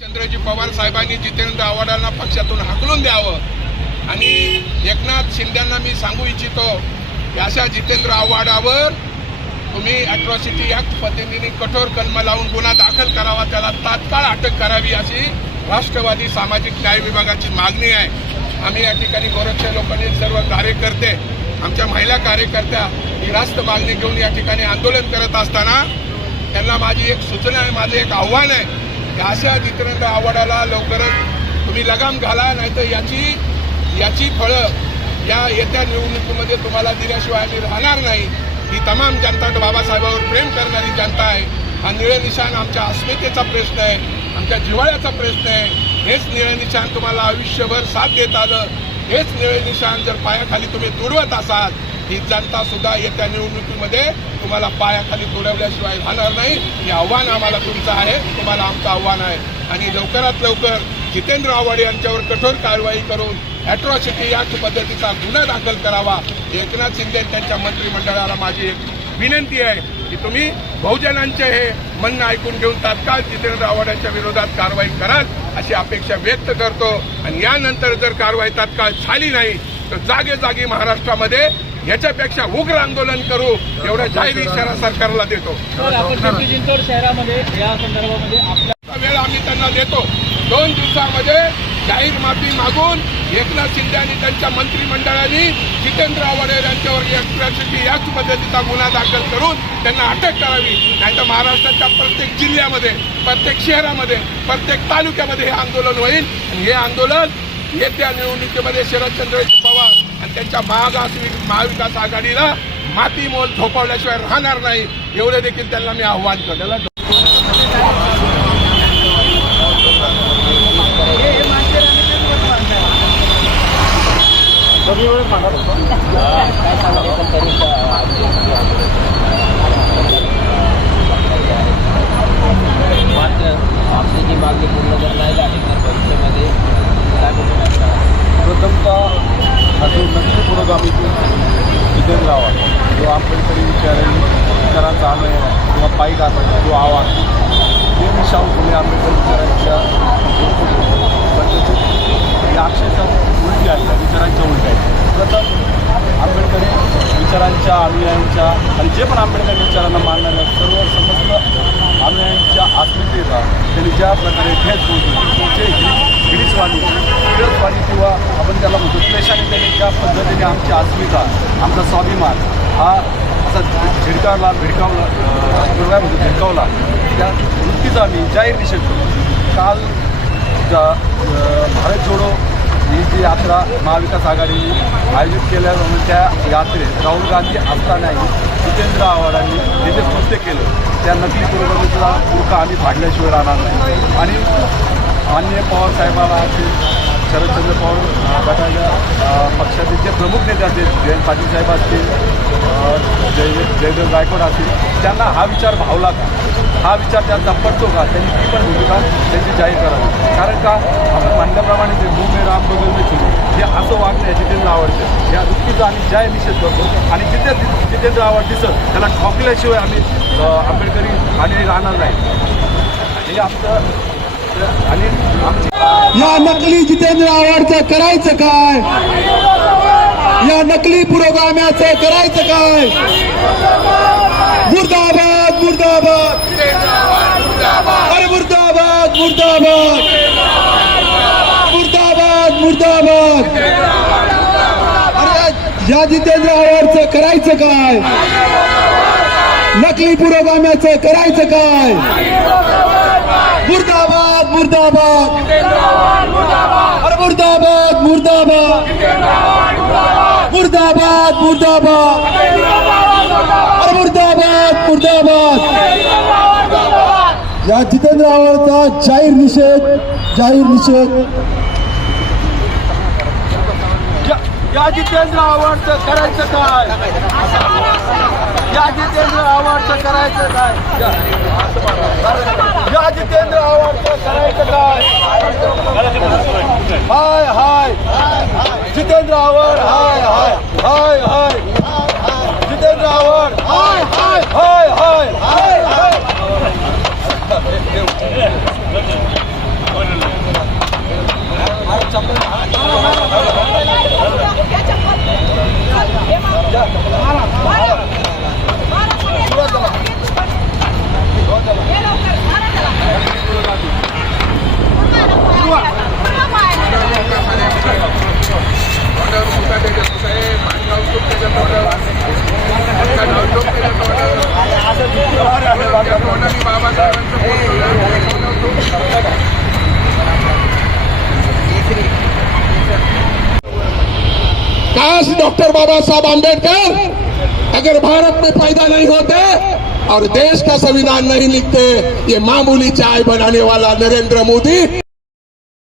चंद्रजी पवार साहेबांनी जितेंद्र आव्हाडांना पक्षातून हाकलून द्यावं. आणि एकनाथ शिंद्यांना मी सांगू इच्छितो की अशा जितेंद्र आव्हाडावर तुम्ही अॅट्रॉसिटी ऍक्ट पद्धतीने कठोर कलम लावून गुन्हा दाखल करावा त्याला तात्काळ अटक करावी अशी राष्ट्रवादी सामाजिक न्याय विभागाची मागणी आहे. आम्ही या ठिकाणी गोरक्ष लोकांनी सर्व कार्यकर्ते आमच्या महिला कार्यकर्त्या ही रास्त मागणी घेऊन या ठिकाणी आंदोलन करत असताना त्यांना माझी एक सूचना आहे माझं एक आव्हान आहे. अशा जितेंद्र आव्हाडाला लवकरच तुम्ही लगाम घाला नाहीतर याची याची फळं या येत्या निवडणुकीमध्ये तुम्हाला दिल्याशिवाय आम्ही राहणार नाही. ही तमाम जनता बाबासाहेबांवर प्रेम करणारी जनता आहे. हा निळे निशाण आमच्या अस्मितेचा प्रश्न आहे आमच्या जिव्हाळ्याचा प्रश्न आहे. हेच निळे निशाण तुम्हाला आयुष्यभर साथ देत आलं. हेच निळे निशाण जर पायाखाली तुम्ही तुडवत असाल ही जनता सुद्धा येत्या निवडणुकीमध्ये तुम्हाला पायाखाली तुडवल्याशिवाय राहणार नाही. हे आव्हान आम्हाला तुमचं आहे. तुम्हाला आमचं आव्हान आहे. आणि लवकरात लवकर जितेंद्र आव्हाड यांच्यावर कठोर कारवाई करून ॲट्रॉसिटी याच पद्धतीचा गुन्हा दाखल करावा. एकनाथ शिंदे त्यांच्या मंत्रिमंडळाला माझी एक विनंती आहे की तुम्ही बहुजनांचे हे म्हणणं ऐकून घेऊन तात्काळ जितेंद्र आव्हाड यांच्या विरोधात कारवाई कराल अशी अपेक्षा व्यक्त करतो. आणि यानंतर जर कारवाई तात्काळ झाली नाही तर जागे जागी महाराष्ट्रामध्ये याच्यापेक्षा उग्र आंदोलन करू एवढा जाहीर इशारा सरकारला देतो. चिंचवड शहरामध्ये या संदर्भामध्ये वेळ आम्ही त्यांना देतो. दोन दिवसामध्ये जाहीर माफी मागून एकनाथ शिंदे आणि त्यांच्या मंत्रिमंडळाने जितेंद्र आव्हाड यांच्यावर याच पद्धतीचा गुन्हा दाखल करून त्यांना अटक करावी. नाहीतर महाराष्ट्राच्या प्रत्येक जिल्ह्यामध्ये प्रत्येक शहरामध्ये प्रत्येक तालुक्यामध्ये हे आंदोलन होईल. आणि हे आंदोलन येत्या निवडणुकीमध्ये शरदचंद्र पवार आणि त्यांच्या महागास महाविकास आघाडीला माती मोल झोपवल्याशिवाय राहणार नाही. एवढे देखील त्यांना मी आव्हान केलेलं मात्र आपली जी मागणी पूर्ण करणार झाली तर भविष्यामध्ये काय भेटणार प्रथमतः हा जो नक्की पुरोगामीतून जितेंद्र किंवा जो आंबेडकरी विचारेल विचारांचा आलय किंवा पायी घालण्याचा जो आव्हाड. ते शाहू फुले आंबेडकर विचारांच्या पण त्याचे या अक्षरशः उलटी आल्या विचारांच्या उलट्या आहेत. प्रथम आंबेडकरी विचारांच्या अनुयायांच्या आणि जे पण आंबेडकरी विचारांना मानणाऱ्या सर्व समस्त अनुयायांच्या अस्मितेला त्यांनी ज्या प्रकारे ठेच होती ते हिडीच वाढली गिरजवाणी किंवा आपण त्याला म्हणतो क्लेशाने त्यांनी ज्या पद्धतीने आमची अस्मिता आमचा स्वाभिमान हा असा झिडकावला भिडकावला अं, काय म्हणतो झिडकावला त्या वृत्तीचा आम्ही जाहीर निषेध करतो. काल ज्या भारत जोडो ही जी यात्रा महाविकास आघाडीने आयोजित केल्या त्या यात्रेत राहुल गांधी असतानाही जितेंद्र आव्हाडांनी हे जे कृत्य केलं त्या नकली पुरोगामीचा पुरका आम्ही फाडल्याशिवाय राहणार नाही. आणि माननीय पवार साहेबाला असेल शरदचंद्र पवार गटाच्या पक्षाचे जे प्रमुख नेते असतील जयंत पाटील साहेब असतील जय जयदेव गायकवाड असतील त्यांना हा विचार भावला का? हा विचार त्यांचा पडतो का? त्यांनी ती पण भूमिका त्यांची जाहीर करावी. कारण का? आपण म्हणल्याप्रमाणे जे भूमी राम बगल में हे असं वागणं आहे जितेंद्र आवडतं या वृत्तीचा आम्ही जाहीर निषेध करतो. आणि जिथे जितेंद्र आवड दिसत त्याला ठोकल्याशिवाय आम्ही आंबेडकरी आणि राहणार नाही. हे आमचं या नकली जितेंद्र आव्हाडचं करायचं काय? या नकली पुरोगाम्याचं करायचं काय? मुर्दाबाद मुर्दाबाद. अरे मुर्दाबाद मुर्दाबाद. मुर्दाबाद मुर्दाबाद. अरे या जितेंद्र आव्हाडचं करायचं काय? नकली पुरोगाम्याचं करायचं काय? मुर्दाबाद. मुर्दाबाद. अरे मुर्दाबाद मुर्दाबाद. मुर्दाबाद मुर्दाबाद. अरे मुर्दाबाद मुर्दाबाद. या जितेंद्र आव्हाडचा जाहीर निषेध जाहीर निषेध. या- जितेंद्र आव्हाडचं करायचं काय? या जितेंद्र आव्हाडचं करायचं काय? जितेंद्र आव्हाडचा करायचं काय हाय हाय. जितेंद्र आव्हाड हाय हाय हाय हाय. जितेंद्र आव्हाड हाय हाय हाय हाय हाय हाय. चप्पल ये लवकर मारा त्याला काश डॉक्टर बाबा साहब आम्बेडकर अगर भारत में पैदा नहीं होते और देश का संविधान नहीं लिखते ये मामूली चाय बनाने वाला नरेंद्र मोदी।